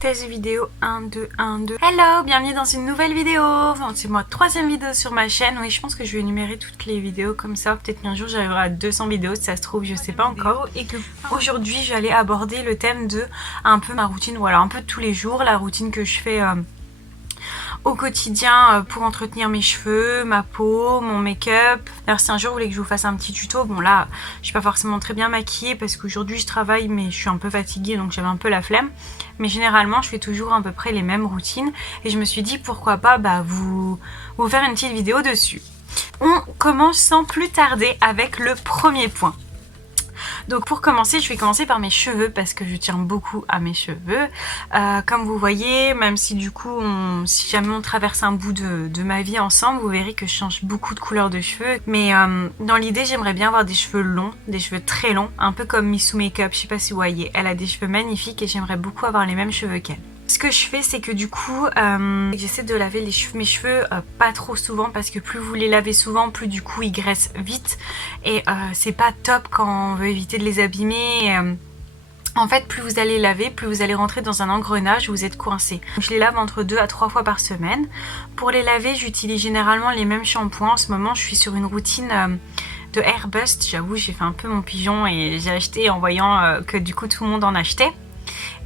Test vidéo 1, 2, 1, 2. Hello, bienvenue dans une nouvelle vidéo. Enfin, c'est ma troisième vidéo sur ma chaîne. Oui, je pense que je vais énumérer toutes les vidéos comme ça. Peut-être qu'un jour j'arriverai à 200 vidéos si ça se trouve, je sais pas encore. Et que aujourd'hui, j'allais aborder le thème de un peu ma routine, voilà, un peu de tous les jours, la routine que je fais au quotidien pour entretenir mes cheveux, ma peau, mon make-up. D'ailleurs, si un jour vous voulez que je vous fasse un petit tuto, bon là, je suis pas forcément très bien maquillée parce qu'aujourd'hui je travaille mais je suis un peu fatiguée donc j'avais un peu la flemme. Mais généralement, je fais toujours à peu près les mêmes routines et je me suis dit pourquoi pas vous faire une petite vidéo dessus. On commence sans plus tarder avec le premier point. Donc pour commencer, je vais commencer par mes cheveux parce que je tiens beaucoup à mes cheveux. Comme vous voyez, même si du coup, si jamais on traverse un bout de ma vie ensemble, vous verrez que je change beaucoup de couleur de cheveux. Mais dans l'idée, j'aimerais bien avoir des cheveux longs, des cheveux très longs, un peu comme Missou Makeup, je sais pas si vous voyez. Elle a des cheveux magnifiques et j'aimerais beaucoup avoir les mêmes cheveux qu'elle. Ce que je fais, c'est que du coup, j'essaie de laver mes cheveux pas trop souvent parce que plus vous les lavez souvent, plus du coup ils graissent vite et c'est pas top quand on veut éviter de les abîmer. En fait, plus vous allez laver, plus vous allez rentrer dans un engrenage où vous êtes coincé. Je les lave entre 2 à 3 fois par semaine. Pour les laver, j'utilise généralement les mêmes shampoings. En ce moment, je suis sur une routine de Airbust. J'avoue, j'ai fait un peu mon pigeon et j'ai acheté en voyant que du coup tout le monde en achetait.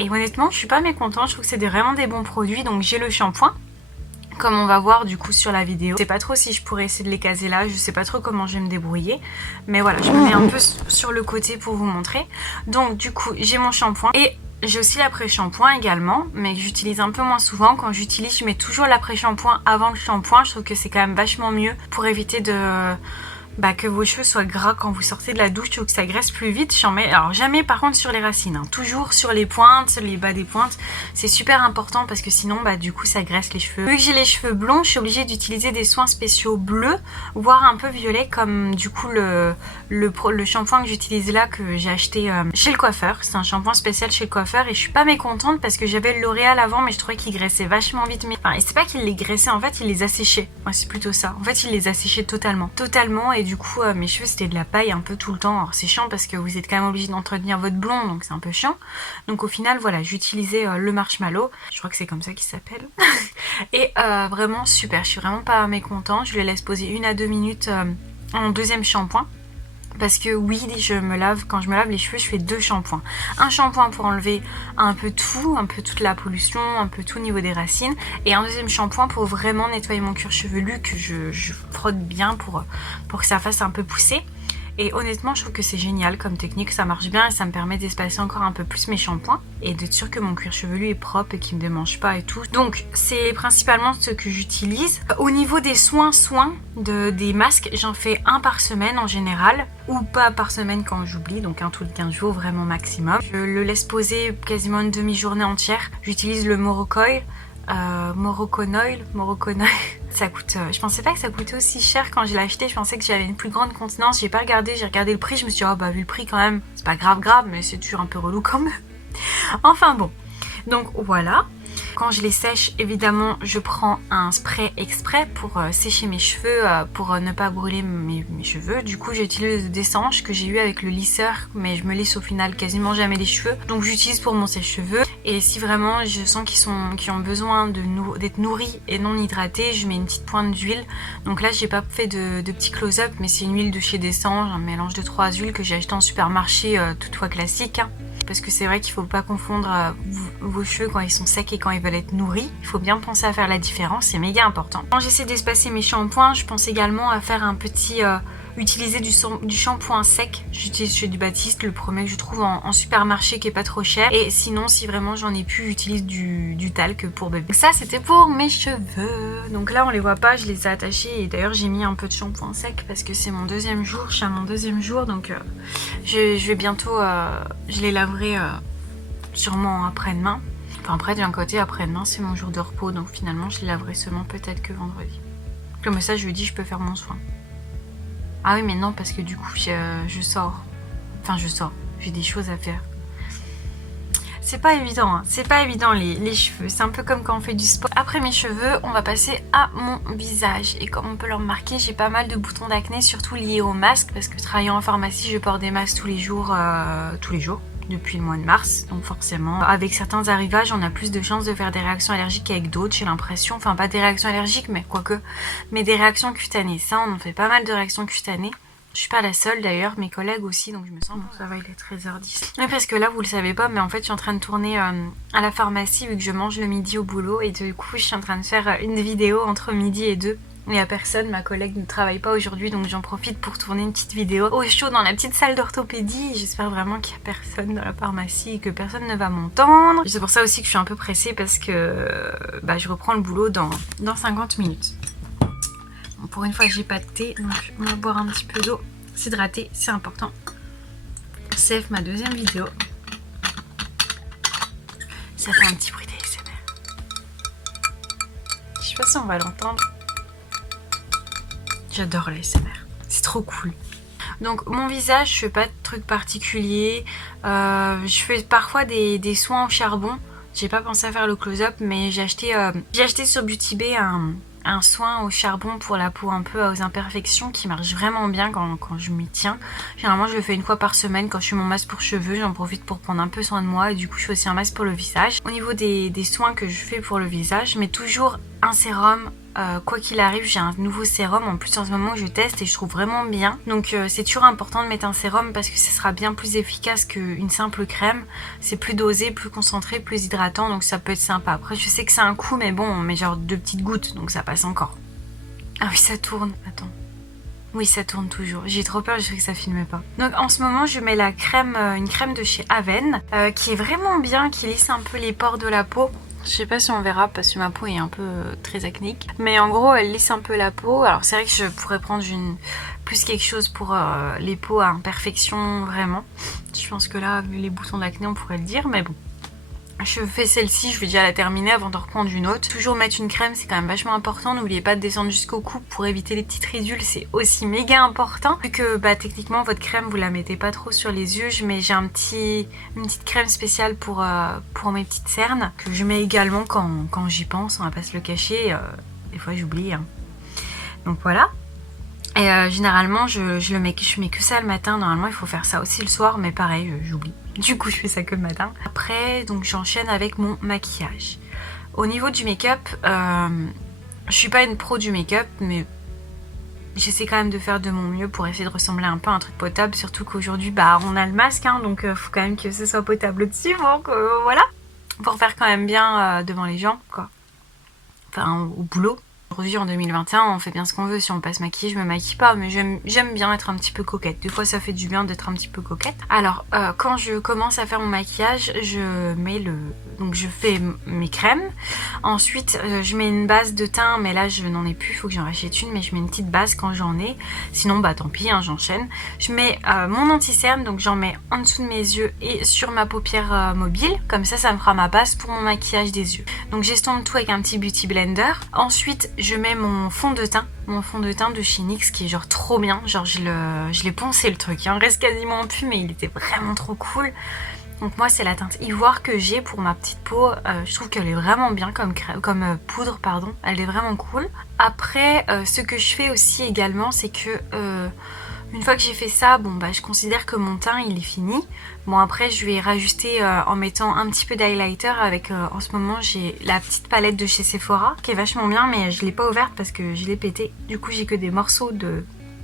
Et honnêtement, je suis pas mécontente, je trouve que c'est vraiment des bons produits. Donc j'ai le shampoing, comme on va voir du coup sur la vidéo. Je sais pas trop si je pourrais essayer de les caser là, je sais pas trop comment je vais me débrouiller. Mais voilà, je me mets un peu sur le côté pour vous montrer. Donc du coup, j'ai mon shampoing et j'ai aussi l'après-shampoing également, mais que j'utilise un peu moins souvent. Quand j'utilise, je mets toujours l'après-shampoing avant le shampoing. Je trouve que c'est quand même vachement mieux pour éviter que vos cheveux soient gras quand vous sortez de la douche. Je trouve que ça graisse plus vite. J'en mets, alors jamais par contre sur les racines, hein. Toujours sur les pointes, les bas des pointes. C'est super important parce que sinon du coup ça graisse les cheveux. Vu que j'ai les cheveux blonds, je suis obligée d'utiliser des soins spéciaux bleus, voire un peu violets, comme du coup le shampoing que j'utilise là, que j'ai acheté chez le coiffeur. C'est un shampoing spécial chez le coiffeur et je suis pas mécontente parce que j'avais le L'Oréal avant, mais je trouvais qu'il graissait vachement vite. Enfin, et c'est pas qu'il les graissait, en fait il les asséchait. Ouais, c'est plutôt ça. En fait il les asséchait totalement. Et du coup mes cheveux c'était de la paille un peu tout le temps. Alors c'est chiant parce que vous êtes quand même obligé d'entretenir votre blond, donc c'est un peu chiant. Donc au final voilà, j'utilisais le marshmallow, je crois que c'est comme ça qu'il s'appelle. Et vraiment super, je suis vraiment pas mécontente. Je les laisse poser 1 à 2 minutes en deuxième shampoing. Parce que oui, quand je me lave les cheveux, je fais 2 shampoings. Un shampoing pour enlever un peu tout, un peu toute la pollution, un peu tout au niveau des racines. Et un deuxième shampoing pour vraiment nettoyer mon cuir chevelu, que je frotte bien pour que ça fasse un peu pousser. Et honnêtement, je trouve que c'est génial comme technique, ça marche bien et ça me permet d'espacer encore un peu plus mes shampoings et d'être sûre que mon cuir chevelu est propre et qu'il ne démange pas et tout. Donc, c'est principalement ce que j'utilise. Au niveau des soins des masques, j'en fais 1 par semaine en général, ou pas par semaine quand j'oublie, donc 1 tous les 15 jours vraiment maximum. Je le laisse poser quasiment une demi-journée entière. J'utilise le Morocoil. Moroconoil. Ça coûte, je pensais pas que ça coûtait aussi cher quand je l'ai acheté. Je pensais que j'avais une plus grande contenance. J'ai pas regardé, j'ai regardé le prix. Je me suis dit, vu le prix quand même, c'est pas grave, mais c'est toujours un peu relou quand même. Enfin bon, donc voilà. Quand je les sèche, évidemment, je prends un spray exprès pour sécher mes cheveux, pour ne pas brûler mes cheveux. Du coup, j'utilise des sanges que j'ai eu avec le lisseur, mais je me lisse au final quasiment jamais les cheveux. Donc, j'utilise pour mon sèche-cheveux. Et si vraiment je sens qu'ils ont besoin d'être nourris et non hydratés, je mets une petite pointe d'huile. Donc là, j'ai pas fait de petit close-up, mais c'est une huile de chez Dessanges, un mélange de 3 huiles que j'ai acheté en supermarché, toutefois classique. Hein. Parce que c'est vrai qu'il ne faut pas confondre vos cheveux quand ils sont secs et quand ils veulent être nourris. Il faut bien penser à faire la différence, c'est méga important. Quand j'essaie d'espacer mes shampoings, je pense également à faire un petit... utiliser du shampoing sec. J'utilise chez du Baptiste, le premier que je trouve en supermarché qui est pas trop cher. Et sinon, si vraiment j'en ai plus, j'utilise du talc pour bébé. Ça, c'était pour mes cheveux. Donc là, on les voit pas, je les ai attachés. Et d'ailleurs, j'ai mis un peu de shampoing sec parce que c'est mon 2e jour. Je suis à mon 2e jour, donc je vais bientôt... je les laverai sûrement après-demain. Enfin, après, d'un côté, après-demain, c'est mon jour de repos. Donc finalement, je les laverai seulement peut-être que vendredi. Comme ça, je lui dis, je peux faire mon soin. Ah oui, mais non, parce que du coup, je sors. Enfin, je sors. J'ai des choses à faire. C'est pas évident, hein. C'est pas évident les cheveux. C'est un peu comme quand on fait du sport. Après mes cheveux, on va passer à mon visage. Et comme on peut le remarquer, j'ai pas mal de boutons d'acné, surtout liés au masque. Parce que travaillant en pharmacie, je porte des masques tous les jours. depuis le mois de mars, donc forcément avec certains arrivages on a plus de chances de faire des réactions allergiques qu'avec d'autres, j'ai l'impression, enfin pas des réactions allergiques mais quoique, mais des réactions cutanées. Ça on en fait pas mal de réactions cutanées. Je suis pas la seule d'ailleurs, mes collègues aussi, donc je me sens bon, ça va, il est 13h10. Oui, parce que là vous le savez pas, mais en fait je suis en train de tourner à la pharmacie vu que je mange le midi au boulot, et du coup je suis en train de faire une vidéo entre midi et 2. Il n'y a personne, ma collègue ne travaille pas aujourd'hui, donc j'en profite pour tourner une petite vidéo au chaud dans la petite salle d'orthopédie. J'espère vraiment qu'il n'y a personne dans la pharmacie et que personne ne va m'entendre. C'est pour ça aussi que je suis un peu pressée parce que je reprends le boulot dans 50 minutes. Bon, pour une fois j'ai pas de thé, donc on va boire un petit peu d'eau. S'hydrater, c'est important. Save ma deuxième vidéo. Ça fait un petit bruit d'ASMR. Je sais pas si on va l'entendre. J'adore l'ASMR, c'est trop cool. Donc mon visage, je fais pas de trucs particuliers. Je fais parfois des soins au charbon. J'ai pas pensé à faire le close-up, mais j'ai acheté sur Beauty Bay un soin au charbon pour la peau un peu aux imperfections qui marche vraiment bien quand je m'y tiens. Généralement je le fais une fois par semaine quand je fais mon masque pour cheveux, j'en profite pour prendre un peu soin de moi et du coup je fais aussi un masque pour le visage. Au niveau des soins que je fais pour le visage, je mets toujours un sérum. Quoi qu'il arrive, j'ai un nouveau sérum en plus en ce moment que je teste et je trouve vraiment bien. Donc c'est toujours important de mettre un sérum parce que ce sera bien plus efficace qu'une simple crème. C'est plus dosé, plus concentré, plus hydratant, donc ça peut être sympa. Après je sais que c'est un coup, mais bon on met genre 2 petites gouttes donc ça passe encore. Ah oui ça tourne, attends. Oui ça tourne toujours, j'ai trop peur, je sais que ça filme pas. Donc en ce moment je mets la crème, une crème de chez Aven qui est vraiment bien, qui lisse un peu les pores de la peau. Je sais pas si on verra parce que ma peau est un peu très acnéique. Mais en gros, elle lisse un peu la peau. Alors c'est vrai que je pourrais prendre plus quelque chose pour les peaux à imperfection, vraiment. Je pense que là, vu les boutons d'acné, on pourrait le dire. Mais bon, je fais celle-ci, je vais déjà la terminer avant de reprendre une autre. Toujours mettre une crème, c'est quand même vachement important. N'oubliez pas de descendre jusqu'au cou pour éviter les petites ridules, c'est aussi méga important. Vu que techniquement votre crème vous la mettez pas trop sur les yeux, j'ai une petite crème spéciale pour mes petites cernes que je mets également quand j'y pense, on va pas se le cacher. Des fois j'oublie. Hein. Donc voilà. Et généralement je mets que ça le matin, normalement il faut faire ça aussi le soir, mais pareil j'oublie. Du coup je fais ça que le matin. Après donc j'enchaîne avec mon maquillage. Au niveau du make-up, je suis pas une pro du make-up, mais j'essaie quand même de faire de mon mieux pour essayer de ressembler un peu à un truc potable, surtout qu'aujourd'hui on a le masque, hein, donc faut quand même que ce soit potable au-dessus, donc voilà. Pour faire quand même bien devant les gens, quoi. Enfin au boulot. Aujourd'hui en 2021 on fait bien ce qu'on veut, si on passe maquiller je me maquille pas, mais j'aime bien être un petit peu coquette, des fois ça fait du bien d'être un petit peu coquette. Alors quand je commence à faire mon maquillage, je fais mes crèmes, ensuite je mets une base de teint, mais là je n'en ai plus, il faut que j'en rachète une, mais je mets une petite base quand j'en ai, sinon tant pis, hein, j'enchaîne. Je mets mon anti-cerne, donc j'en mets en dessous de mes yeux et sur ma paupière mobile, comme ça me fera ma base pour mon maquillage des yeux. Donc j'estompe tout avec un petit beauty blender. Ensuite je mets mon fond de teint de chez NYX qui est genre trop bien, genre je l'ai poncé le truc, il en reste quasiment plus mais il était vraiment trop cool. Donc moi c'est la teinte ivoire que j'ai pour ma petite peau, je trouve qu'elle est vraiment bien comme poudre, pardon, elle est vraiment cool. Après ce que je fais aussi également c'est que une fois que j'ai fait ça, je considère que mon teint il est fini. Bon après je vais rajuster en mettant un petit peu d'highlighter avec, en ce moment j'ai la petite palette de chez Sephora qui est vachement bien, mais je l'ai pas ouverte parce que je l'ai pété. Du coup j'ai que des morceaux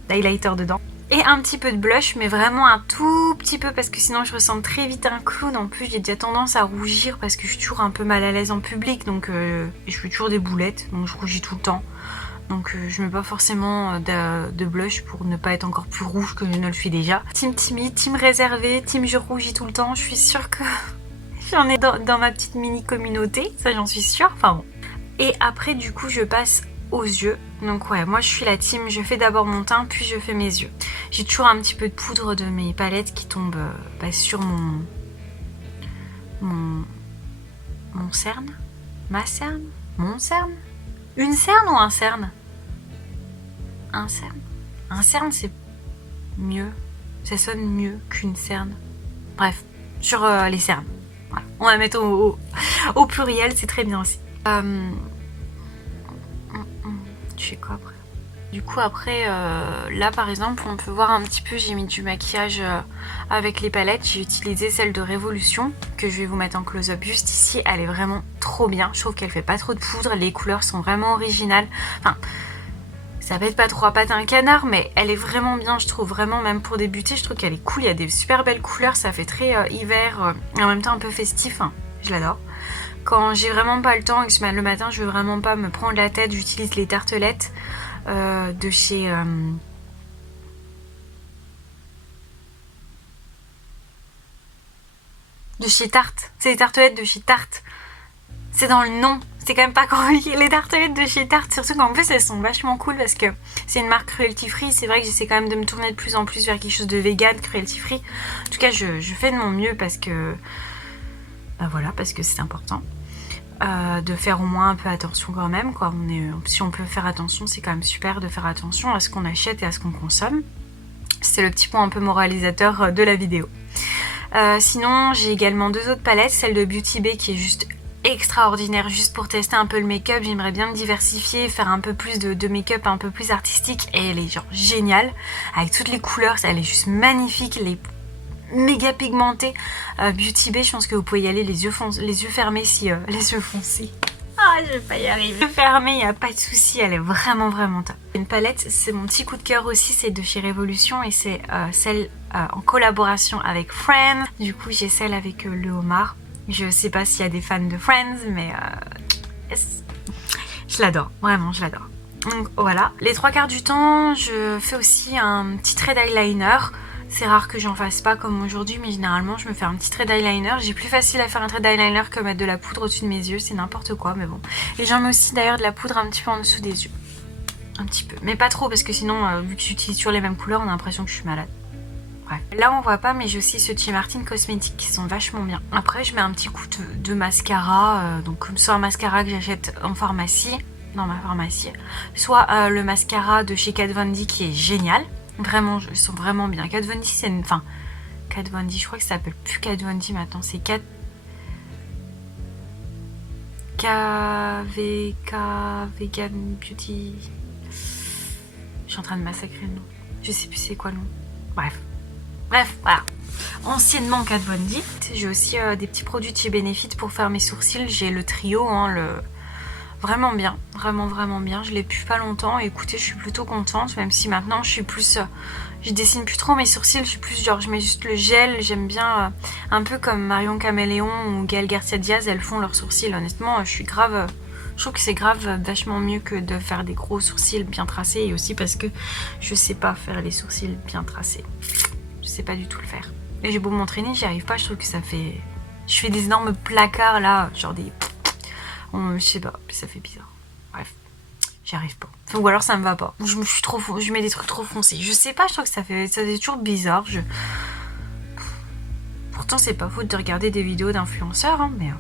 d'highlighter dedans. Et un petit peu de blush, mais vraiment un tout petit peu parce que sinon je ressemble très vite à un clown. En plus j'ai déjà tendance à rougir parce que je suis toujours un peu mal à l'aise en public, donc je fais toujours des boulettes, donc je rougis tout le temps. Donc je mets pas forcément de blush pour ne pas être encore plus rouge que je ne le suis déjà. Team timide, team réservé, team je rougis tout le temps. Je suis sûre que j'en ai dans ma petite mini communauté, ça j'en suis sûre. Enfin bon. Et après du coup je passe aux yeux. Donc ouais, moi je suis la team, je fais d'abord mon teint puis je fais mes yeux. J'ai toujours un petit peu de poudre de mes palettes qui tombe sur mon cerne. Ma cerne. Mon cerne. Une cerne ou un cerne? Un cerne. Un cerne c'est mieux. Ça sonne mieux qu'une cerne. Bref, sur les cernes. Voilà. On va mettre au pluriel, c'est très bien aussi. Je fais quoi après? Du coup après là par exemple on peut voir un petit peu, j'ai mis du maquillage avec les palettes. J'ai utilisé celle de Révolution que je vais vous mettre en close-up juste ici. Elle est vraiment trop bien, je trouve qu'elle fait pas trop de poudre, les couleurs sont vraiment originales. Enfin ça pète pas trop à pâte un canard, mais elle est vraiment bien, je trouve, vraiment, même pour débuter, je trouve qu'elle est cool. Il y a des super belles couleurs, ça fait très hiver et en même temps un peu festif, hein. Je l'adore. Quand j'ai vraiment pas le temps et que le matin je veux vraiment pas me prendre la tête, j'utilise les tartelettes de chez Tarte. C'est les tartelettes de chez Tarte. C'est dans le nom. C'est quand même pas compliqué. Les tartelettes de chez Tarte, surtout qu'en plus elles sont vachement cool parce que c'est une marque cruelty free. C'est vrai que j'essaie quand même de me tourner de plus en plus vers quelque chose de vegan, cruelty free. En tout cas je fais de mon mieux parce que bah voilà, parce que c'est important. De faire au moins un peu attention quand même, quoi. Si on peut faire attention, c'est quand même super de faire attention à ce qu'on achète et à ce qu'on consomme. C'est le petit point un peu moralisateur de la vidéo. Sinon j'ai également deux autres palettes, celle de Beauty Bay qui est juste extraordinaire, juste pour tester un peu le make-up. J'aimerais bien me diversifier, faire un peu plus de make-up un peu plus artistique, et elle est genre géniale avec toutes les couleurs, elle est juste magnifique, elle est méga pigmentée. Beauty Bay, je pense que vous pouvez y aller les yeux fermés si les yeux foncés. Ah, je vais pas y arriver. Les yeux fermés, il n'y a pas de souci, elle est vraiment vraiment top. Une palette, c'est mon petit coup de cœur aussi, c'est de chez Révolution et c'est celle en collaboration avec Friends. Du coup, j'ai celle avec le homard. Je sais pas s'il y a des fans de Friends, mais yes. Je l'adore, vraiment, je l'adore. Donc voilà, les trois quarts du temps, je fais aussi un petit trait d'eyeliner. C'est rare que j'en fasse pas comme aujourd'hui, mais généralement je me fais un petit trait d'eyeliner. J'ai plus facile à faire un trait d'eyeliner que mettre de la poudre au-dessus de mes yeux, c'est n'importe quoi, mais bon. Et j'en mets aussi d'ailleurs de la poudre un petit peu en dessous des yeux. Un petit peu, mais pas trop parce que sinon, vu que j'utilise toujours les mêmes couleurs, on a l'impression que je suis malade. Bref. Là on voit pas, mais j'ai aussi ceux de chez Martin Cosmetics qui sont vachement bien. Après je mets un petit coup de mascara, donc comme soit un mascara que j'achète en pharmacie, dans ma pharmacie, soit le mascara de chez Kat Von D qui est génial. Vraiment, ils sont vraiment bien. Kat Von D, c'est une... Enfin, Kat Von D, je crois que ça s'appelle plus Kat Von D maintenant, c'est Vegan Beauty. Je suis en train de massacrer le nom. Je sais plus c'est quoi le nom. Bref, voilà. Anciennement Kat Von D. J'ai aussi des petits produits de chez Benefit pour faire mes sourcils. J'ai le trio, hein, vraiment bien, vraiment bien. Je l'ai pu pas longtemps et écoutez, je suis plutôt contente, même si maintenant je suis plus... je dessine plus trop mes sourcils, je suis plus genre je mets juste le gel. J'aime bien un peu comme Marion Caméléon ou Gaëlle Garcia Diaz, elles font leurs sourcils. Honnêtement, je trouve que c'est grave vachement mieux que de faire des gros sourcils bien tracés, et aussi parce que je sais pas faire les sourcils bien tracés. Je sais pas du tout le faire. Et j'ai beau m'entraîner, j'y arrive pas, je trouve que ça fait... Je fais des énormes placards là, genre des... je sais pas, ça fait bizarre. Bref, j'y arrive pas. Enfin, ou alors ça me va pas. Je mets des trucs trop foncés. Je sais pas, je trouve que ça fait toujours bizarre. Pourtant, c'est pas faute de regarder des vidéos d'influenceurs, hein, mais...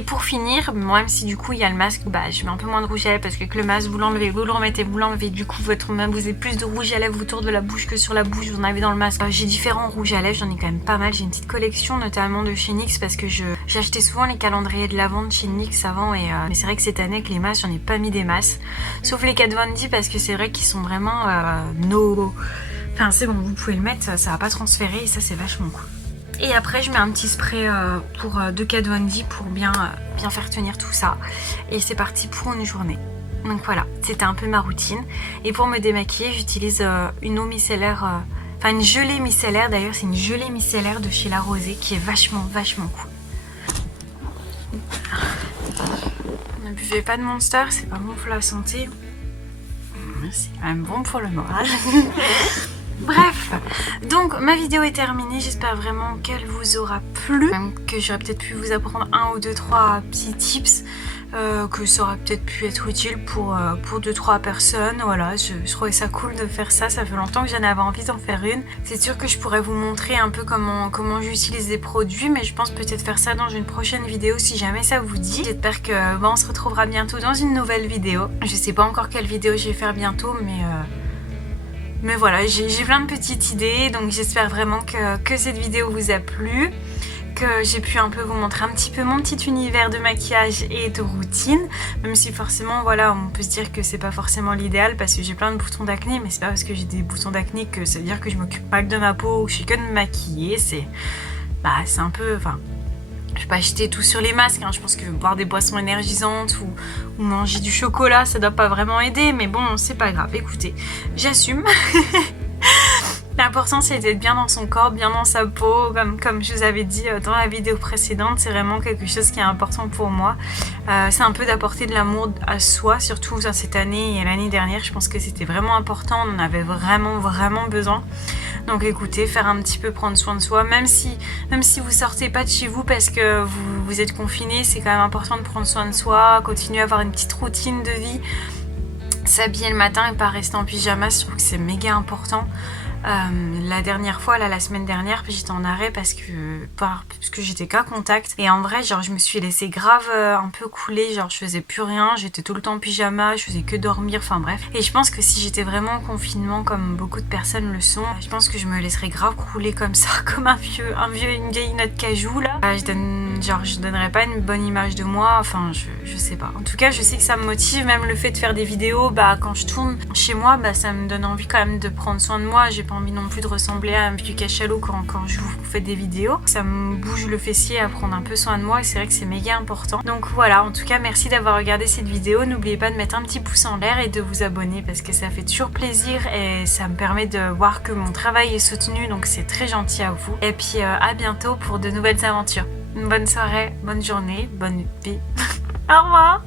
Et pour finir, même si du coup il y a le masque, bah je mets un peu moins de rouge à lèvres parce que avec le masque vous l'enlevez, vous le remettez, vous l'enlevez, du coup vous avez plus de rouge à lèvres autour de la bouche que sur la bouche, vous en avez dans le masque. J'ai différents rouges à lèvres, j'en ai quand même pas mal, j'ai une petite collection notamment de chez NYX parce que j'achetais souvent les calendriers de la vente chez NYX avant, et mais c'est vrai que cette année avec les masques, j'en ai pas mis des masses, sauf les Kat Von D parce que c'est vrai qu'ils sont vraiment Enfin c'est bon, vous pouvez le mettre, ça va pas transférer et ça c'est vachement cool. Et après je mets un petit spray de Kat Von D pour bien faire tenir tout ça. Et c'est parti pour une journée. Donc voilà, c'était un peu ma routine. Et pour me démaquiller, j'utilise une eau micellaire, enfin une gelée micellaire d'ailleurs, c'est une gelée micellaire de chez La Rosée qui est vachement cool. Ne buvez pas de Monster, c'est pas bon pour la santé. C'est quand même bon pour le moral. Bref, donc ma vidéo est terminée, j'espère vraiment qu'elle vous aura plu, même que j'aurais peut-être pu vous apprendre 1 ou 2-3 petits tips, que ça aurait peut-être pu être utile pour 2-3 personnes. Voilà, je trouvais ça cool de faire ça, ça fait longtemps que j'en avais envie d'en faire une. C'est sûr que je pourrais vous montrer un peu comment j'utilise les produits, mais je pense peut-être faire ça dans une prochaine vidéo si jamais ça vous dit. J'espère que on se retrouvera bientôt dans une nouvelle vidéo. Je sais pas encore quelle vidéo je vais faire bientôt, mais voilà, j'ai plein de petites idées, donc j'espère vraiment que cette vidéo vous a plu, que j'ai pu un peu vous montrer un petit peu mon petit univers de maquillage et de routine, même si forcément voilà, on peut se dire que c'est pas forcément l'idéal parce que j'ai plein de boutons d'acné, mais c'est pas parce que j'ai des boutons d'acné que ça veut dire que je m'occupe pas que de ma peau ou que je fais que de me maquiller. C'est un peu, enfin, je vais pas jeter tout sur les masques, hein. Je pense que boire des boissons énergisantes ou manger du chocolat, ça doit pas vraiment aider, mais bon, c'est pas grave. Écoutez, j'assume. L'important c'est d'être bien dans son corps, bien dans sa peau, comme je vous avais dit dans la vidéo précédente, c'est vraiment quelque chose qui est important pour moi. C'est un peu d'apporter de l'amour à soi, surtout dans cette année et l'année dernière, je pense que c'était vraiment important, on en avait vraiment besoin. Donc écoutez, faire un petit peu prendre soin de soi, même si vous sortez pas de chez vous parce que vous êtes confinés, c'est quand même important de prendre soin de soi, continuer à avoir une petite routine de vie, s'habiller le matin et pas rester en pyjama, je trouve que c'est méga important. La dernière fois, là, la semaine dernière, j'étais en arrêt parce que j'étais qu'à contact. Et en vrai, genre, je me suis laissée grave un peu couler. Genre, je faisais plus rien. J'étais tout le temps en pyjama. Je faisais que dormir. Enfin, bref. Et je pense que si j'étais vraiment en confinement, comme beaucoup de personnes le sont, je pense que je me laisserais grave couler comme ça, comme une vieille noix de cajou, là. Je donnerais pas une bonne image de moi. Enfin, je sais pas. En tout cas, je sais que ça me motive. Même le fait de faire des vidéos, quand je tourne chez moi, ça me donne envie quand même de prendre soin de moi. J'ai pas envie non plus de ressembler à un vieux cachalot quand je vous fais des vidéos. Ça me bouge le fessier à prendre un peu soin de moi et c'est vrai que c'est méga important. Donc voilà, en tout cas merci d'avoir regardé cette vidéo. N'oubliez pas de mettre un petit pouce en l'air et de vous abonner parce que ça fait toujours plaisir et ça me permet de voir que mon travail est soutenu, donc c'est très gentil à vous. Et puis à bientôt pour de nouvelles aventures. Une bonne soirée, bonne journée, bonne vie. Au revoir.